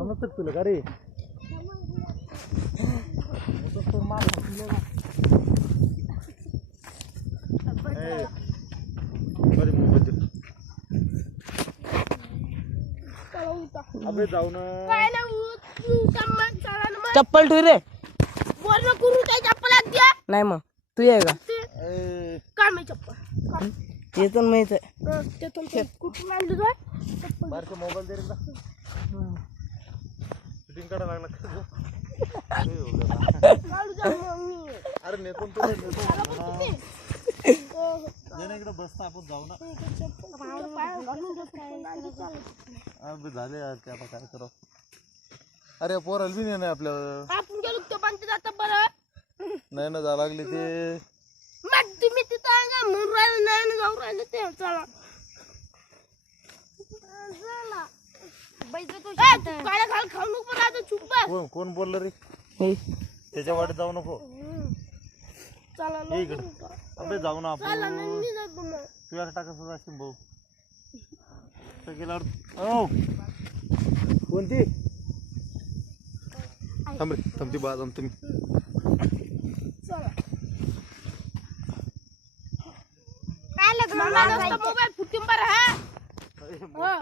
समजत तुला का रे अबे जाऊ ना चप्पल ठेव रे चप्पल नाही मग तू ये का काय मी चप्पल ते तर माहित आहे कुठून आणली तुला बारके मोबाईल दे रे शूटिंग काढा लागला अरे नेतो इकडे बसता आपण जाऊ ना अबे झाले यार ते आता काय करावं अरे पोर हलवी नाही आपल्याला आपण गेलो ते पण जाता बरं नाही ना जा लागली ते मग तुम्ही तिथं आहे ना म्हणून राहिले नाही ना जाऊ राहिले ते चला काळ्या खाल खाऊ नको पण आता चुप बस कोण बोललं रे हे त्याच्या वाटेत जाऊ नको चला ये इकडे अबे जाऊ ना चला आपण मी जातो मग तुझ्या टाकायचं असेल भाऊ तर गेल्यावर हो कोणती थांब रे थांबती बा तुम्ही चला काय लागलं मोबाईल फुटून बरं हा